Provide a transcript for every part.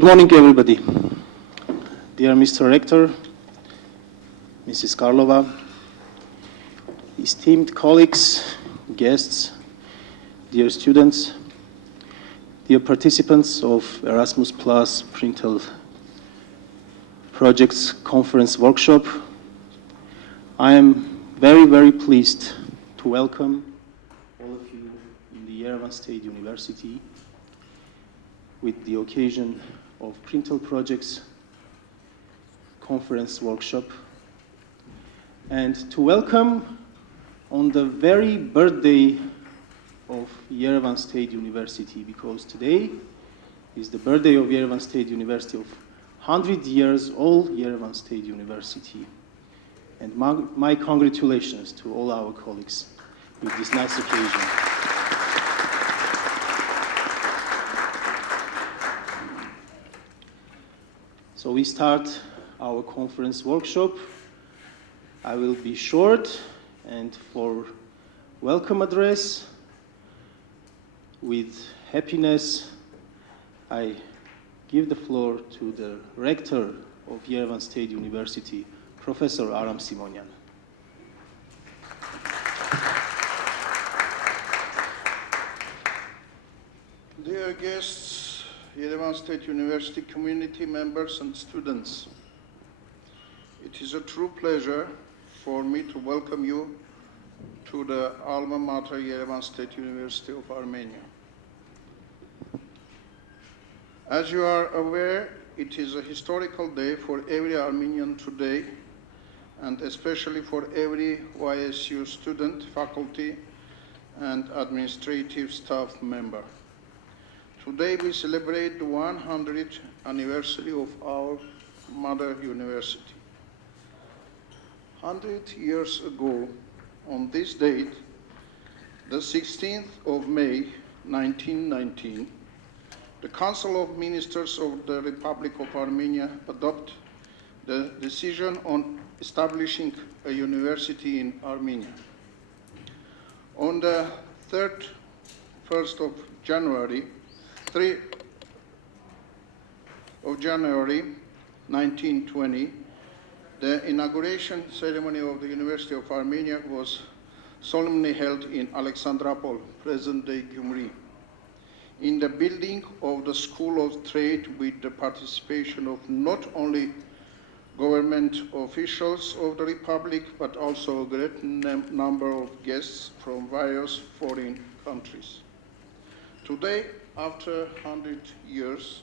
Good morning, everybody. Dear Mr. Rector, Mrs. Karlova, esteemed colleagues, guests, dear students, dear participants of Erasmus Plus Printel Projects Conference Workshop, I am very, very pleased to welcome all of you in the Yerevan State University with the occasion of Printel Projects Conference Workshop, and to welcome on the very birthday of Yerevan State University, because today is the birthday of Yerevan State University, of 100 years old Yerevan State University. And my congratulations to all our colleagues with this nice occasion. So we start our conference workshop. I will be short, and for welcome address, with happiness, I give the floor to the Rector of Yerevan State University, Professor Simonyan. Dear guests, Yerevan State University community members and students, it is a true pleasure for me to welcome you to the alma mater Yerevan State University of Armenia. As you are aware, it is a historical day for every Armenian today, and especially for every YSU student, faculty, and administrative staff member. Today we celebrate the 100th anniversary of our mother university. 100 years ago, on this date, the 16th of May, 1919, the Council of Ministers of the Republic of Armenia adopted the decision on establishing a university in Armenia. On the 1st of January, 1920, the inauguration ceremony of the University of Armenia was solemnly held in Alexandropol, present-day Gyumri, in the building of the School of Trade, with the participation of not only government officials of the Republic, but also a great number of guests from various foreign countries. Today, after 100 years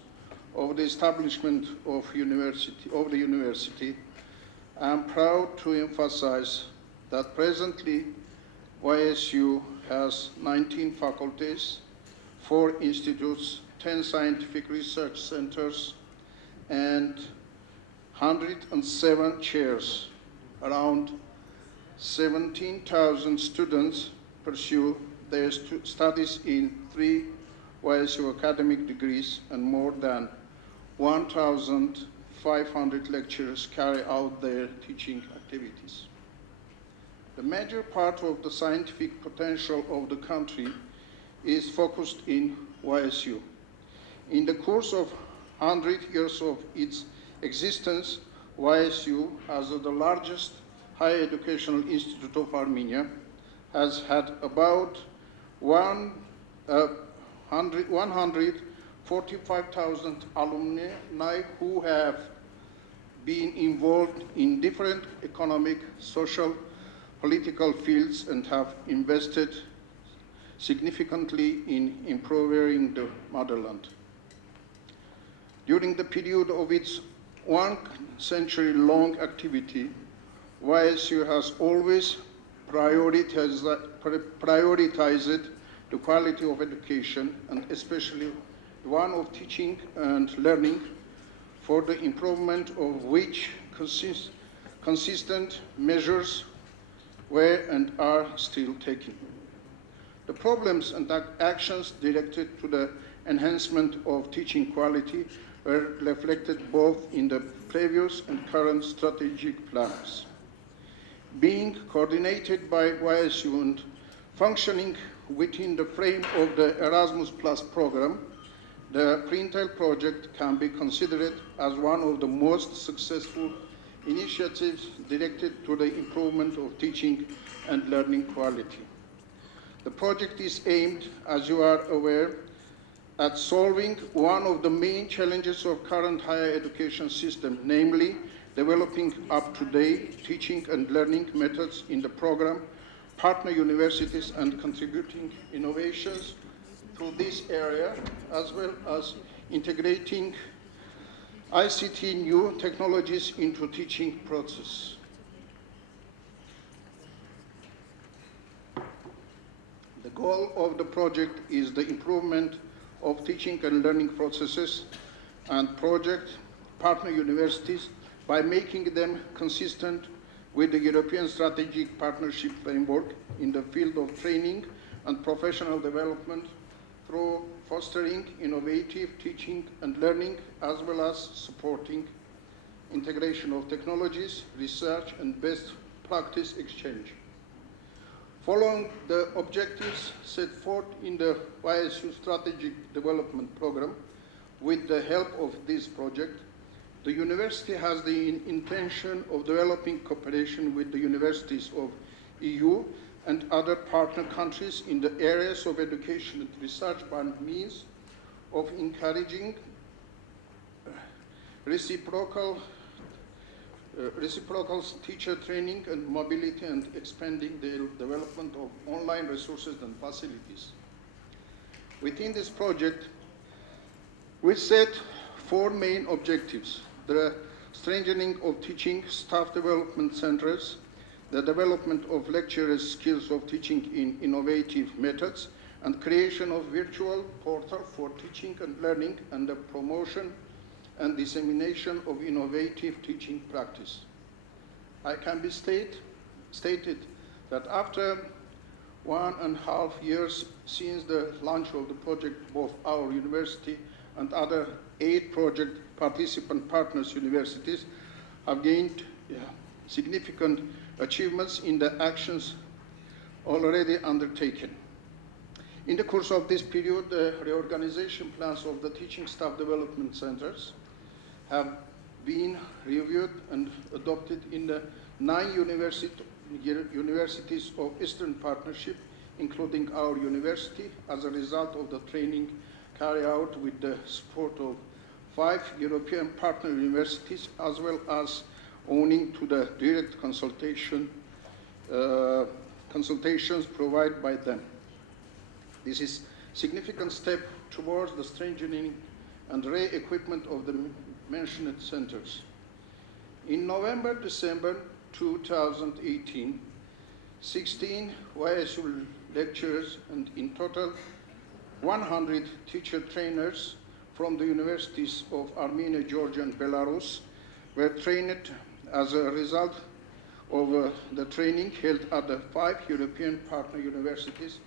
of the establishment of the university, I am proud to emphasize that presently YSU has 19 faculties, 4 institutes, 10 scientific research centers, and 107 chairs. Around 17,000 students pursue their studies in 3 YSU academic degrees, and more than 1,500 lecturers carry out their teaching activities. The major part of the scientific potential of the country is focused in YSU. In the course of 100 years of its existence, YSU, as the largest higher educational institute of Armenia, has had about 145,000 alumni who have been involved in different economic, social, political fields, and have invested significantly in improving the motherland. During the period of its 1 century-long activity, YSU has always prioritized the quality of education, and especially the one of teaching and learning, for the improvement of which consistent measures were and are still taken. The problems and actions directed to the enhancement of teaching quality were reflected both in the previous and current strategic plans. Being coordinated by YSU and functioning within the frame of the Erasmus Plus program, the Printel project can be considered as one of the most successful initiatives directed to the improvement of teaching and learning quality. The project is aimed, as you are aware, at solving one of the main challenges of current higher education system, namely developing up-to-date teaching and learning methods in the program, partner universities, and contributing innovations to this area, as well as integrating ICT new technologies into teaching process. The goal of the project is the improvement of teaching and learning processes and project partner universities by making them consistent with the European Strategic Partnership Framework in the field of training and professional development through fostering innovative teaching and learning, as well as supporting integration of technologies, research, and best practice exchange. Following the objectives set forth in the YSU Strategic Development Program, with the help of this project, the university has the intention of developing cooperation with the universities of EU and other partner countries in the areas of education and research by means of encouraging reciprocal teacher training and mobility, and expanding the development of online resources and facilities. Within this project, we set 4 main objectives: the strengthening of teaching staff development centers, the development of lecturers' skills of teaching in innovative methods, and creation of virtual portal for teaching and learning, and the promotion and dissemination of innovative teaching practice. I can be stated that after 1.5 years since the launch of the project, both our university and other 8 project participant partners universities have gained significant achievements in the actions already undertaken. In the course of this period, the reorganization plans of the teaching staff development centers have been reviewed and adopted in the 9 universities of Eastern Partnership, including our university, as a result of the training carried out with the support of 5 European partner universities, as well as owing to the direct consultations provided by them. This is a significant step towards the strengthening and re-equipment of the mentioned centers. In November-December 2018, 16 YSU lecturers and in total 100 teacher trainers from the universities of Armenia, Georgia, and Belarus were trained as a result of the training held at the 5 European partner universities,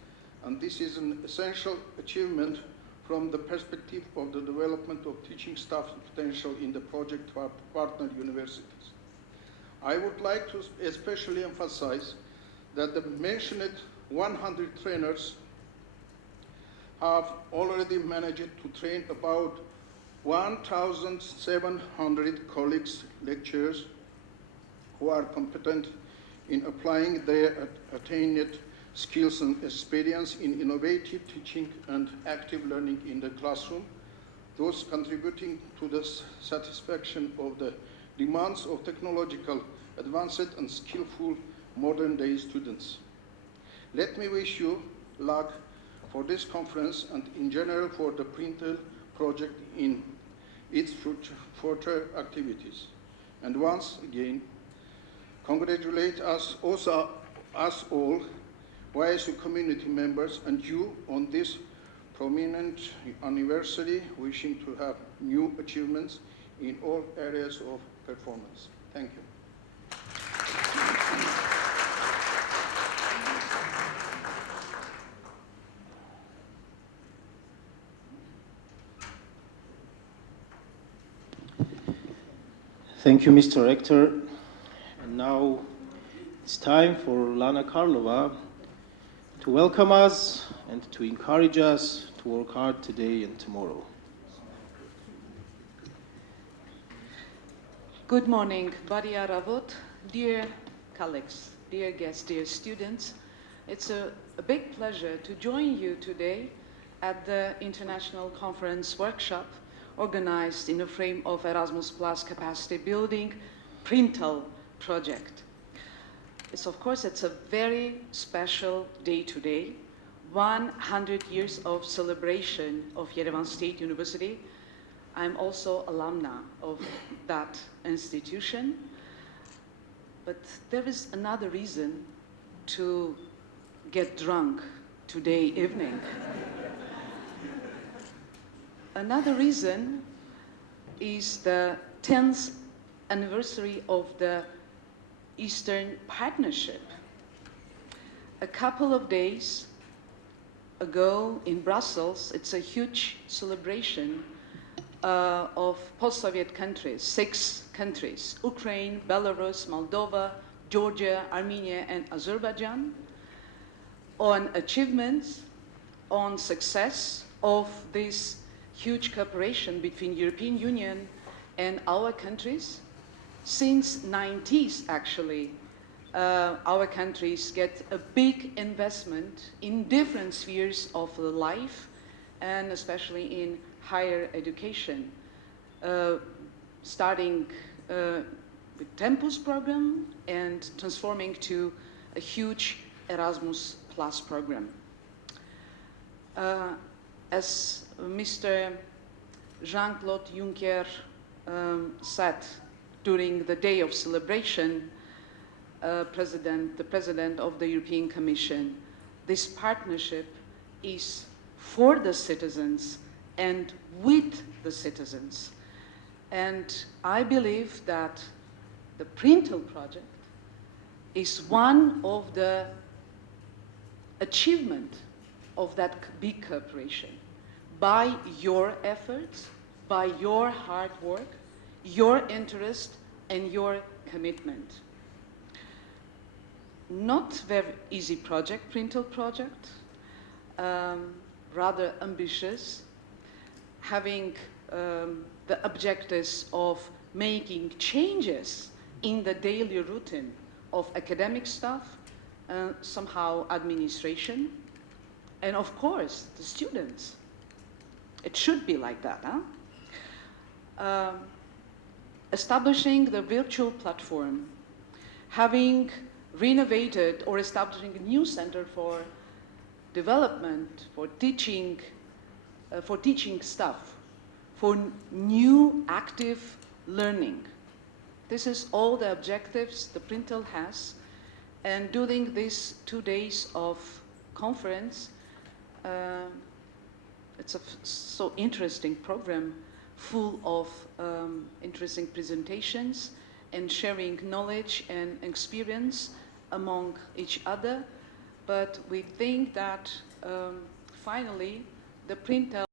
and this is an essential achievement from the perspective of the development of teaching staff potential in the project partner universities. I would like to especially emphasize that the mentioned 100 trainers have already managed to train about 1,700 colleagues, lecturers, who are competent in applying their attained skills and experience in innovative teaching and active learning in the classroom, thus contributing to the satisfaction of the demands of technological advanced and skillful modern-day students. Let me wish you luck for this conference and in general for the Printel project in its future activities. And once again, congratulate us all YSU community members and you on this prominent anniversary, wishing to have new achievements in all areas of performance. Thank you. Thank you, Mr. Rector. And now it's time for Lana Karlova to welcome us and to encourage us to work hard today and tomorrow. Good morning, Baria Ravot, dear colleagues, dear guests, dear students. It's a big pleasure to join you today at the International Conference Workshop organized in the frame of Erasmus Plus Capacity Building Printal project. It's a very special day today, 100 years of celebration of Yerevan State University. I'm also alumna of that institution, but there is another reason to get drunk today evening. Another reason is the 10th anniversary of the Eastern Partnership. A couple of days ago in Brussels, it's a huge celebration of post-Soviet countries, 6 countries, Ukraine, Belarus, Moldova, Georgia, Armenia, and Azerbaijan, on achievements, on success of this huge cooperation between European Union and our countries. Since 90s, actually, our countries get a big investment in different spheres of life, and especially in higher education, starting with Tempus program and transforming to a huge Erasmus Plus program. As Mr. Jean-Claude Juncker said during the day of celebration, the President of the European Commission, this partnership is for the citizens and with the citizens. And I believe that the Printal project is one of the achievement of that big cooperation by your efforts, by your hard work, your interest, and your commitment. Not very easy project, Printal project, rather ambitious, having the objectives of making changes in the daily routine of academic staff, somehow administration, and of course the students. It should be like that, huh? Establishing the virtual platform, having renovated or establishing a new center for development, for teaching staff, for new active learning. This is all the objectives the Printal has, and during these 2 days of conference, it's a so interesting program, full of interesting presentations and sharing knowledge and experience among each other. But we think that finally the Printal